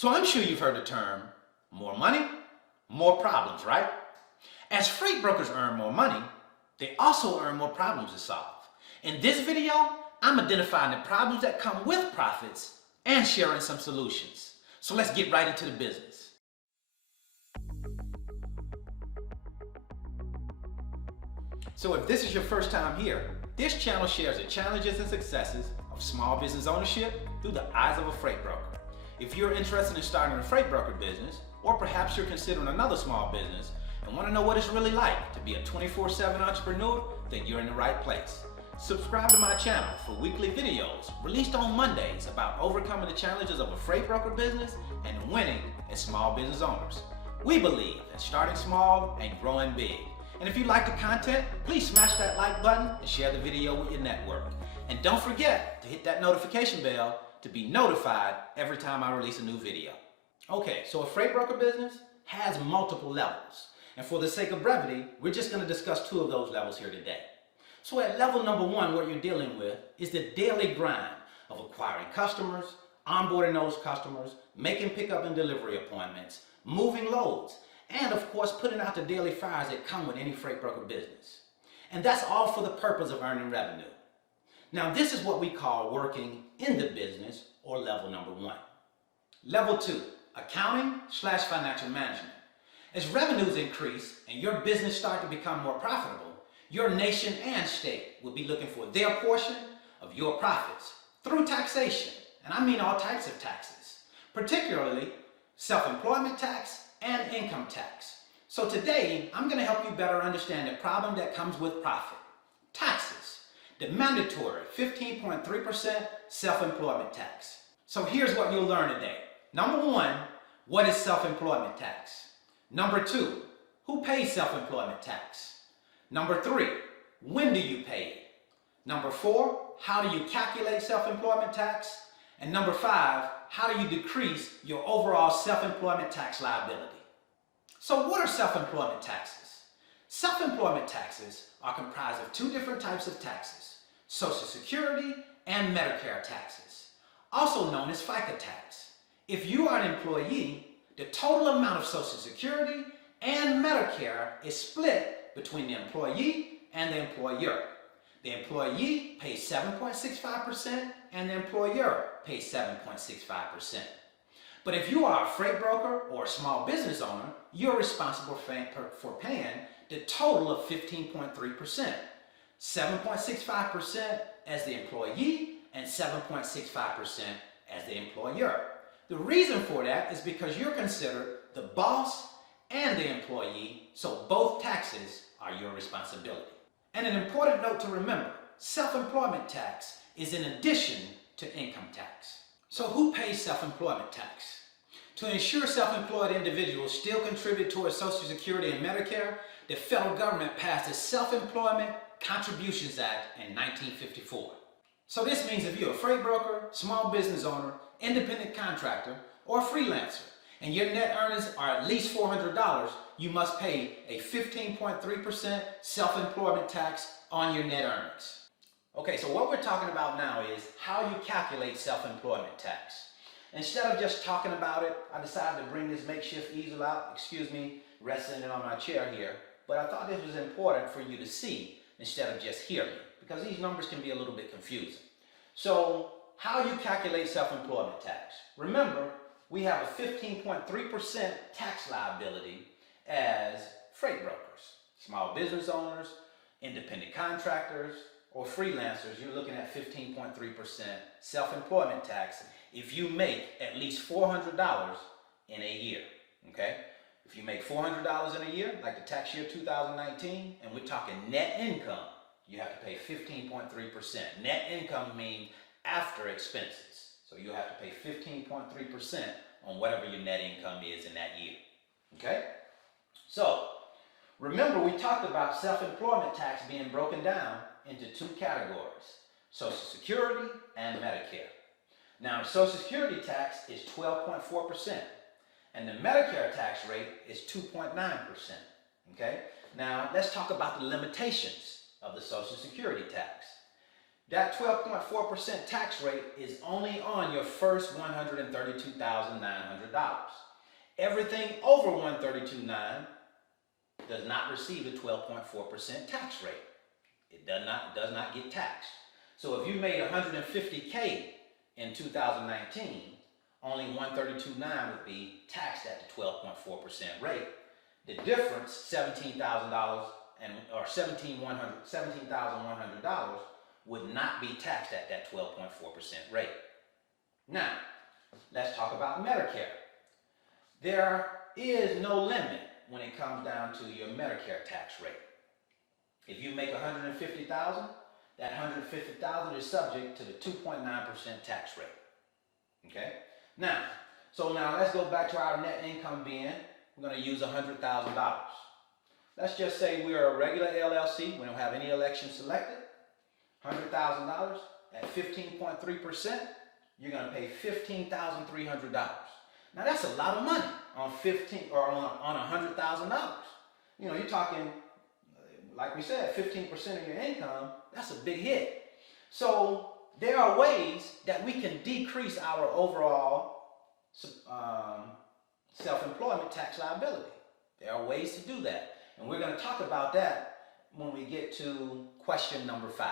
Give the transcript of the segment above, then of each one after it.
So I'm sure you've heard the term, more money, more problems, right? As freight brokers earn more money, they also earn more problems to solve. In this video, I'm identifying the problems that come with profits and sharing some solutions. So let's get right into the business. So if this is your first time here, this channel shares the challenges and successes of small business ownership through the eyes of a freight broker. If you're interested in starting a freight broker business, or perhaps you're considering another small business and want to know what it's really like to be a 24/7 entrepreneur, then you're in the right place. Subscribe to my channel for weekly videos released on Mondays about overcoming the challenges of a freight broker business and winning as small business owners. We believe in starting small and growing big. And if you like the content, please smash that like button and share the video with your network. And don't forget to hit that notification bell to be notified every time I release a new video. Okay, so a freight broker business has multiple levels. And for the sake of brevity, we're just going to discuss two of those levels here today. So at level number one, what you're dealing with is the daily grind of acquiring customers, onboarding those customers, making pickup and delivery appointments, moving loads, and of course putting out the daily fires that come with any freight broker business. And that's all for the purpose of earning revenue. Now this is what we call working in the business, or level number one. Level two, accounting/financial management. As revenues increase and your business start to become more profitable, your nation and state will be looking for their portion of your profits through taxation. And I mean all types of taxes, particularly self-employment tax and income tax. So today, I'm going to help you better understand the problem that comes with profit. Taxes. The mandatory 15.3% self-employment tax. So here's what you'll learn today. Number one, what is self-employment tax? Number two, who pays self-employment tax? Number three, when do you pay it? Number four, how do you calculate self-employment tax? And number five, how do you decrease your overall self-employment tax liability? So what are self-employment taxes? Self-employment taxes are comprised of two different types of taxes, Social Security and Medicare taxes, also known as FICA tax. If you are an employee, the total amount of Social Security and Medicare is split between the employee and the employer. The employee pays 7.65% and the employer pays 7.65%. But if you are a freight broker or a small business owner, you're responsible for paying the total of 15.3%, 7.65% as the employee and 7.65% as the employer. The reason for that is because you're considered the boss and the employee, so both taxes are your responsibility. And an important note to remember, self-employment tax is in addition to income tax. So who pays self-employment tax? To ensure self-employed individuals still contribute towards Social Security and Medicare, the federal government passed the Self-Employment Contributions Act in 1954. So this means if you're a freight broker, small business owner, independent contractor, or a freelancer, and your net earnings are at least $400, you must pay a 15.3% self-employment tax on your net earnings. Okay, so what we're talking about now is how you calculate self-employment tax. Instead of just talking about it, I decided to bring this makeshift easel out. Excuse me, resting it on my chair here. But I thought this was important for you to see instead of just hear me, because these numbers can be a little bit confusing. So, how you calculate self-employment tax? Remember, we have a 15.3% tax liability as freight brokers, small business owners, independent contractors, or freelancers. You're looking at 15.3% self-employment tax if you make at least $400 in a year, okay? If you make $400 in a year, like the tax year 2019, and we're talking net income, you have to pay 15.3%. Net income means after expenses. So you have to pay 15.3% on whatever your net income is in that year, okay? So, remember we talked about self-employment tax being broken down into two categories, Social Security and Medicare. Now, Social Security tax is 12.4%, and the Medicare tax rate is 2.9%, okay? Now, let's talk about the limitations of the Social Security tax. That 12.4% tax rate is only on your first $132,900. Everything over $132,900 does not receive the 12.4% tax rate. It does not get taxed. So if you made $150K in 2019, only $132,900 would be taxed at the 12.4% rate. The difference, $17,000 or $17,100 would not be taxed at that 12.4% rate. Now, let's talk about Medicare. There is no limit when it comes down to your Medicare tax rate. If you make $150,000, that $150,000 is subject to the 2.9% tax rate. Okay? Now let's go back to our net income being, we're going to use $100,000. Let's just say we are a regular LLC, we don't have any election selected. $100,000 at 15.3%, you're going to pay $15,300. Now that's a lot of money on $100,000. You know, you're talking, like we said, 15% of your income. That's a big hit. So there are ways that we can decrease our overall self-employment tax liability. There are ways to do that, and we're going to talk about that when we get to question number 5.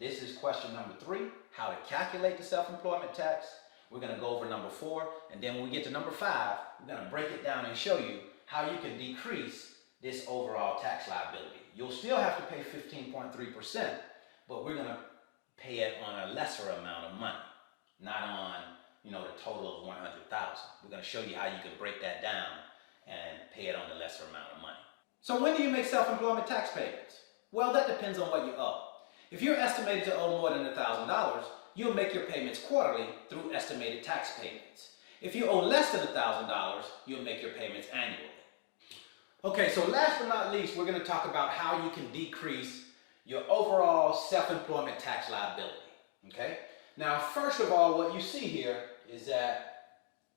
This is question number 3, how to calculate the self-employment tax. We're going to go over number 4, and then when we get to number 5, we're going to break it down and show you how you can decrease this overall tax liability. You'll still have to pay 15.3%, but we're going to pay it on a lesser amount of money, not on, the total of 100,000. We're going to show you how you can break that down and pay it on a lesser amount of money. So when do you make self-employment tax payments? Well, that depends on what you owe. If you're estimated to owe more than $1,000, you'll make your payments quarterly through estimated tax payments. If you owe less than $1,000, you'll make your payments annually. Okay, so last but not least, we're going to talk about how you can decrease your overall self-employment tax liability. Okay? Now, first of all, what you see here is that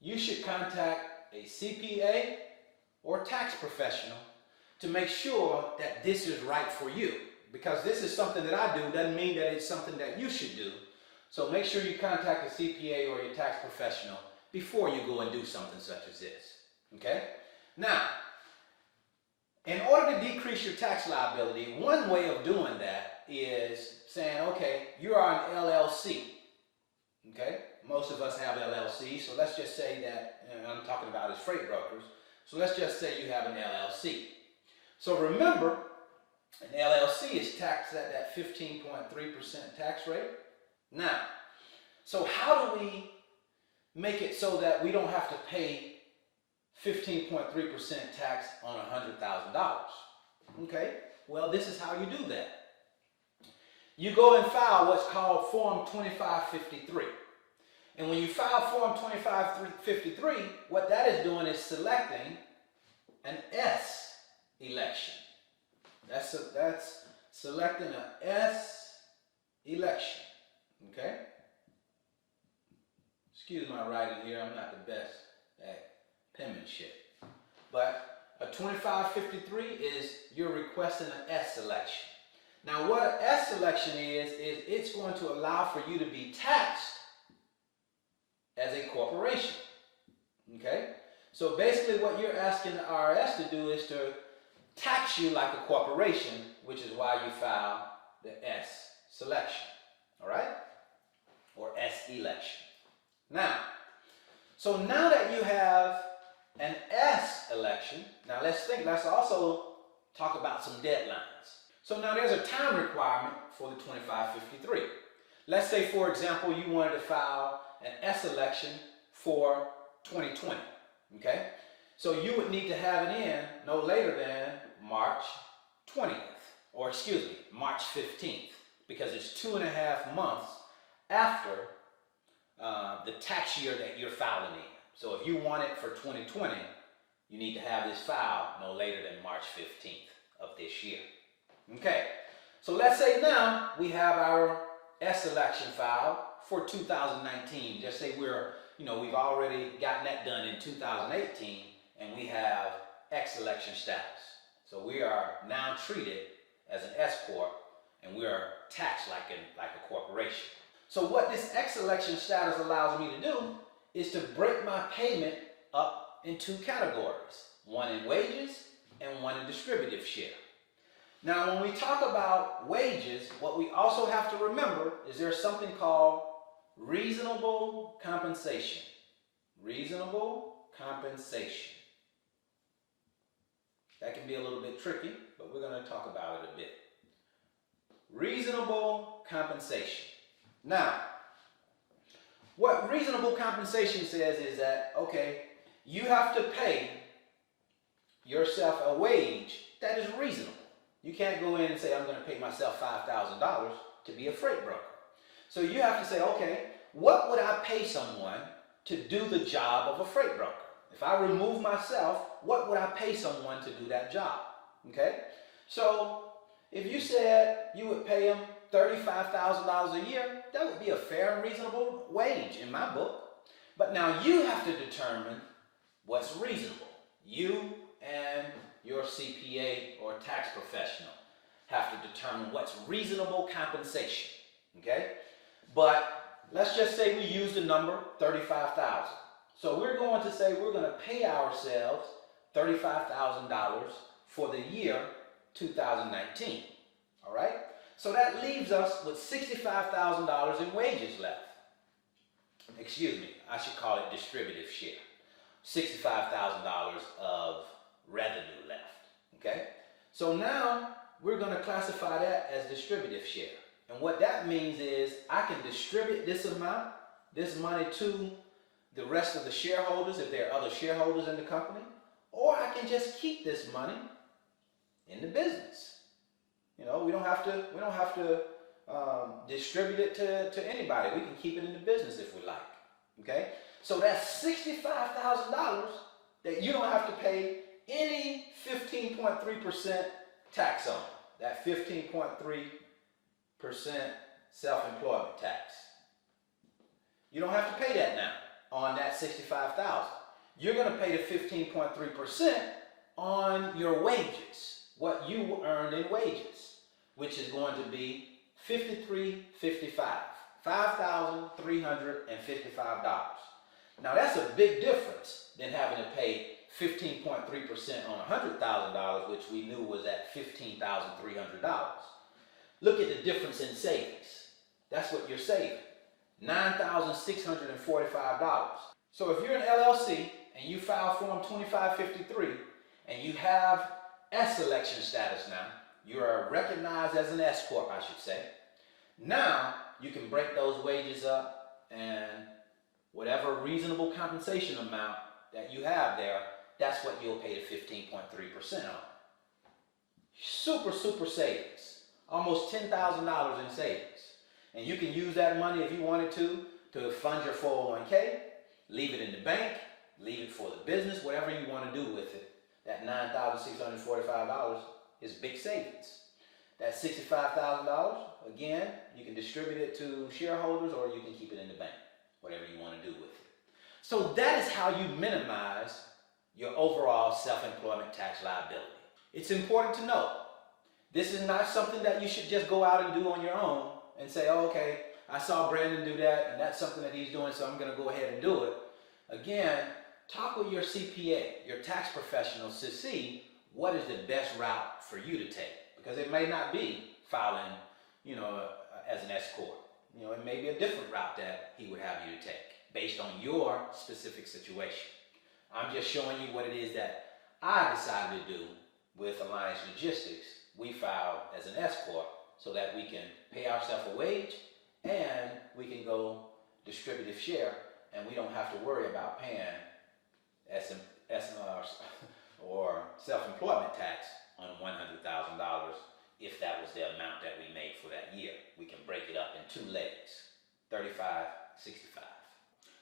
you should contact a CPA or tax professional to make sure that this is right for you. Because this is something that I do doesn't mean that it's something that you should do. So make sure you contact a CPA or your tax professional before you go and do something such as this. Okay? Now, in order to decrease your tax liability, one way of doing that is saying, okay, you are an LLC. Okay? Most of us have LLCs, so let's just say that, and I'm talking about as freight brokers, so let's just say you have an LLC. So remember, an LLC is taxed at that 15.3% tax rate. Now, so how do we make it so that we don't have to pay 15.3% tax on $100,000? Okay, well, this is how you do that. You go and file what's called Form 2553. And when you file Form 2553, what that is doing is selecting an S election. That's selecting an S election. Okay? Excuse my writing here, I'm not the best at penmanship. But a 2553 is you're requesting an S selection. Now what an S selection is it's going to allow for you to be taxed as a corporation. Okay? So basically what you're asking the IRS to do is to tax you like a corporation, which is why you file the S selection. All right? Or S election. Now that you have an S election, now let's also talk about some deadlines. So now there's a time requirement for the 2553. Let's say, for example, you wanted to file an S election for 2020. Okay? So you would need to have it in no later than March 20th, or excuse me, March 15th, because it's 2.5 months after the tax year that you're filing in. So if you want it for 2020, you need to have this filed no later than March 15th of this year. Okay, so let's say now we have our S election filed for 2019. Just say we've already gotten that done in 2018 and we have X election status. So we are now treated as an S Corp and we are taxed like a corporation. So what this X election status allows me to do is to break my payment up in two categories, one in wages and one in distributive share. Now, when we talk about wages, what we also have to remember is there's something called reasonable compensation. Reasonable compensation. That can be a little bit tricky, but we're going to talk about it a bit. Reasonable compensation. Now, what reasonable compensation says is that, okay, you have to pay yourself a wage that is reasonable. You can't go in and say, I'm going to pay myself $5,000 to be a freight broker. So you have to say, okay, what would I pay someone to do the job of a freight broker? If I remove myself, what would I pay someone to do that job? Okay? So if you said you would pay them $35,000 a year, that would be a fair and reasonable wage in my book. But now you have to determine what's reasonable. You and your CPA or tax professional have to determine what's reasonable compensation. Okay? But let's just say we use the number 35,000. So we're going to say we're going to pay ourselves $35,000 for the year 2019. All right? So that leaves us with $65,000 in wages left. Excuse me, I should call it distributive share. $65,000 of revenue left. Okay? So now we're going to classify that as distributive share. And what that means is I can distribute this amount, this money to the rest of the shareholders if there are other shareholders in the company, or I can just keep this money in the business. You know, we don't have to distribute it to anybody. We can keep it in the business if we like. Okay? So that's $65,000 that you don't have to pay any 15.3% tax on. That 15.3% self-employment tax. You don't have to pay that now on that $65,000. You're going to pay the 15.3% on your wages, what you earned in wages, which is going to be $53.55, $5,355. Now that's a big difference than having to pay 15.3% on $100,000, which we knew was at $15,300. Look at the difference in savings. That's what you're saving. $9,645. So if you're an LLC and you file Form 2553 and you have S election status now, you are recognized as an S Corp, I should say. Now you can break those wages up and whatever reasonable compensation amount that you have there, that's what you'll pay the 15.3% on. Super savings. Almost $10,000 in savings. And you can use that money if you wanted to fund your 401k, leave it in the bank, leave it for the business, whatever you want to do with it. That $9,645 is big savings. That $65,000, again, you can distribute it to shareholders or you can keep it in the bank, whatever you want to do with it. So that is how you minimize your overall self-employment tax liability. It's important to note, this is not something that you should just go out and do on your own and say, oh, okay, I saw Brandon do that and that's something that he's doing, so I'm going to go ahead and do it. Again, talk with your CPA, your tax professionals, to see what is the best route for you to take. Because it may not be filing, as an S Corp. It may be a different route that he would have you to take based on your specific situation. I'm just showing you what it is that I decided to do with Alliance Logistics. We filed as an S Corp so that we can pay ourselves a wage and we can go distributive share and we don't have to worry about paying or self-employment tax on $100,000 if that was the amount that we made for that year. We can break it up in two legs, 35, 65.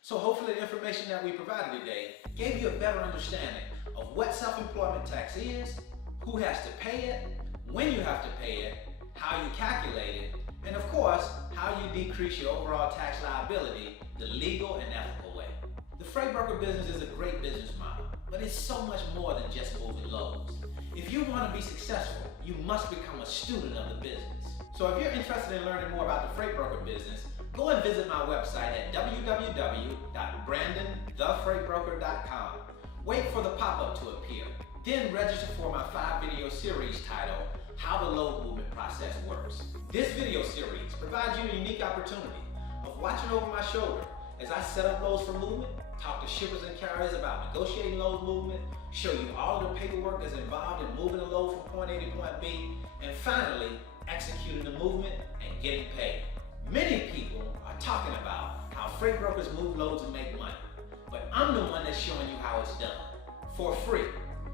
So hopefully the information that we provided today gave you a better understanding of what self-employment tax is, who has to pay it, when you have to pay it, how you calculate it, and of course, how you decrease your overall tax liability the legal and ethical way. The freight broker business is a great business model, but it's so much more than just moving loads. If you want to be successful, you must become a student of the business. So if you're interested in learning more about the freight broker business, go and visit my website at www.brandonthefreightbroker.com. Wait for the pop-up to appear. Then register for my 5-video series titled, How the Load Movement Process Works. This video series provides you a unique opportunity of watching over my shoulder as I set up loads for movement, talk to shippers and carriers about negotiating load movement, show you all of the paperwork that's involved in moving a load from point A to point B, and finally, executing the movement and getting paid. Many people are talking about how freight brokers move loads and make money, but I'm the one that's showing you how it's done for free.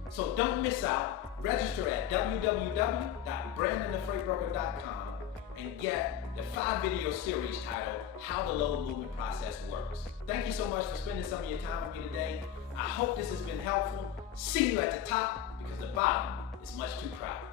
So don't miss out. Register at www.brandonthefreightbroker.com and get the 5-video series titled, How the Load Movement Process Works. Thank you so much for spending some of your time with me today. I hope this has been helpful. See you at the top because the bottom is much too crowded.